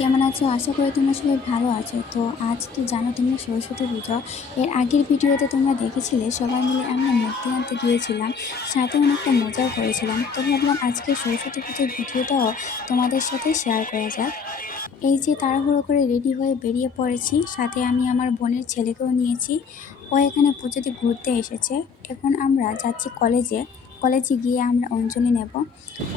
কেমন আছো? আশা করি তোমরা সবাই ভালো আছো। তো আজ তো জানো তোমরা সরস্বতী পুজো। এর আগের ভিডিওতে তোমরা দেখেছিলে সবাই মিলে আমরা মূর্তি আনতে গিয়েছিলাম, সাথে অনেকটা মজাও করেছিলাম। তো ভাবলাম আজকে সরস্বতী পুজোর ভিডিওটাও তোমাদের সাথে শেয়ার করা যাক। এই যে তাড়াহুড়ো করে রেডি হয়ে বেরিয়ে পড়েছি, সাথে আমি আমার বোনের ছেলেকেও নিয়েছি। ও এখানে পুজোতে ঘুরতে এসেছে। এখন আমরা যাচ্ছি কলেজে। কলেজে গিয়ে আমরা অঞ্জলি নেব।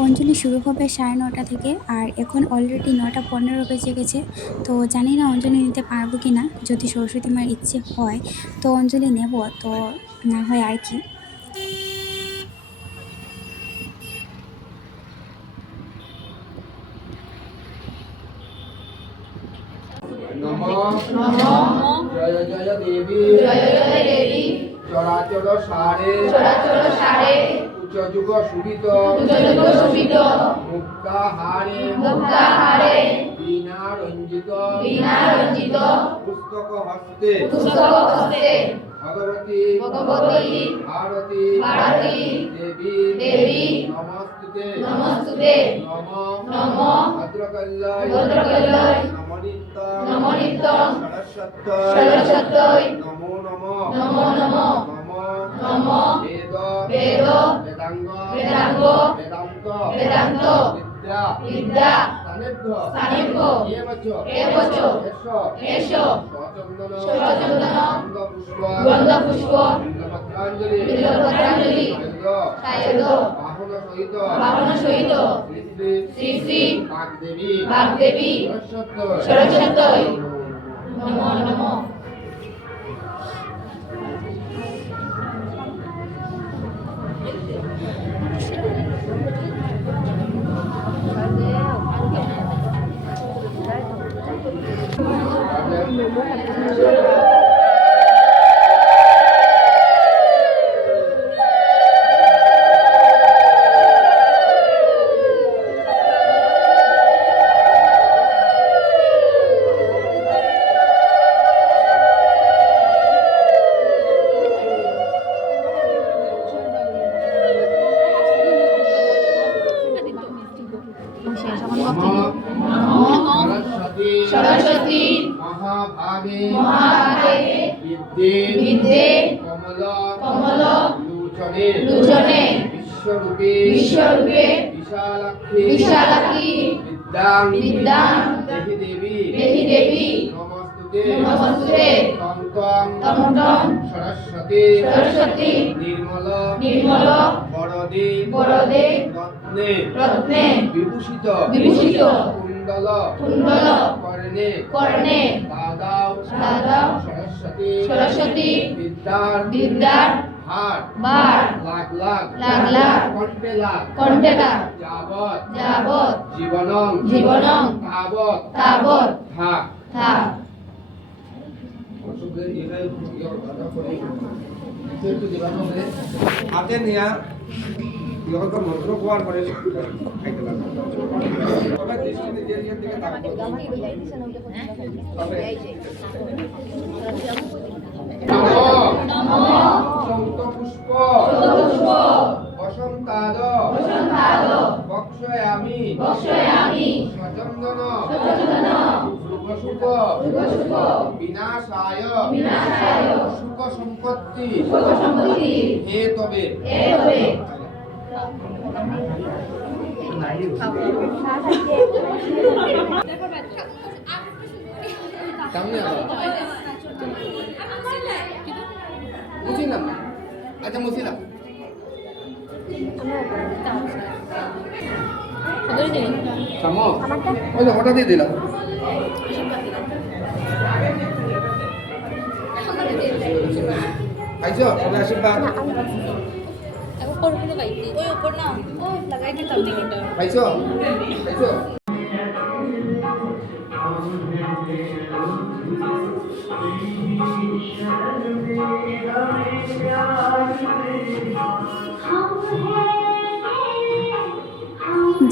অঞ্জলি শুরু হবে 9:30 থেকে, আর এখন অলরেডি 9:15 বেজে গেছে। তো জানি না অঞ্জলি নিতে পারবো কি না। যদি সরস্বতী মায়ের ইচ্ছে হয় তো অঞ্জলি নেব, তো না হয় আর কি। নমঃ জয় জয় দেবী চরাচর সারে উচ্চযুগ শোভিত মুক্তাহারে বীণা রঞ্জিত পুস্তক হস্তে ভগবতী ভারতী দেবী নমস্তুতে নমঃ ভদ্রকল্যায় নমনিত্যং সরস্বত্যৈ নমো নমঃ বেদ বেদাঙ্গ বেদান্ত বিদ্যা স্থানেভ্য এবচ এষ সচন্দন গন্ধপুষ্প বিল্বপত্রাঞ্জলি বাহন সহিত শ্রী শ্রী বাগদেবী সরস্বত্যৈ নমো নমঃ। সরস্বতী মহাভাগে বিদ্যে কমল লোচনে বিশ্বরূপে বিশালাক্ষী বিদ্যাং দেহি দেবী নমস্তুতে তং সরস্বতী নির্মল বরদে রত্নে বিভূষিত কুণ্ডল কর্ণে দাদাও সরস্বতী বিদ্যার ভার লাখ কণ্ঠে লাখ যাবৎ জীবনং তাবৎ থাক। হাতে নেয়া ইহকার মন্ত্র কোয়ার করে খাইতে লাগবে তবে দৃষ্টি দিয়ে দিকে তাকাবো তবে নমঃ চৌত পুষ্প বসন্তাদ বক্ষয়ামি সচন্দন শুভ বিনাশায় সুখ সম্পত্তি হে তবে সামনে মুছিলাম আচ্ছা মুছিলাম হঠাৎ দিয়ে দিলাম খাইছো সবাই আশীর্বাদ খাইছো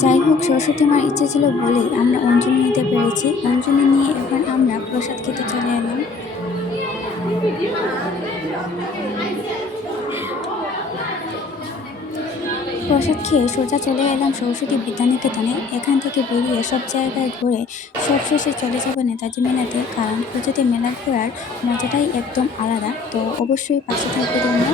যাই হোক, সরস্বতী মার ইচ্ছে ছিল বলেই আমরা অঞ্জলি নিতে পেরেছি। অঞ্জলি নিয়ে এখন আমরা প্রসাদ খেতে চলে এলাম। প্রসাদ খেয়ে সোজা চলে এলাম সরস্বতী বিদ্যানিকেতনে। এখান থেকে বেরিয়ে সব জায়গায় ঘুরে সবশেষে চলে যাবো নেতাজি মেলাতে, কারণ পুজোতে মেলা ঘোরার মজাটাই একদম আলাদা। তো অবশ্যই পাশে থাকবে তোমরা।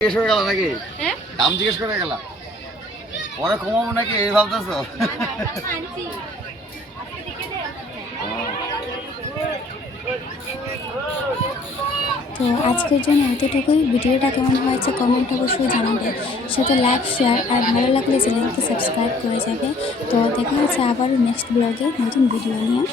জিজ্ঞেস করে গেল নাকি? দাম জিজ্ঞেস করে গেল, পরে কমাবো নাকি এই ভাবতেছো? তো আজকের জন্য এতটুকুই। ভিডিওটা কেমন হয়েছে কমেন্ট অবশ্যই জানাবে, সাথে লাইক শেয়ার আর ভালো লাগলে চ্যানেলকে সাবস্ক্রাইব করে যাবে। তো দেখা হচ্ছে আবারও নেক্সট ব্লগে নতুন ভিডিও নিয়ে।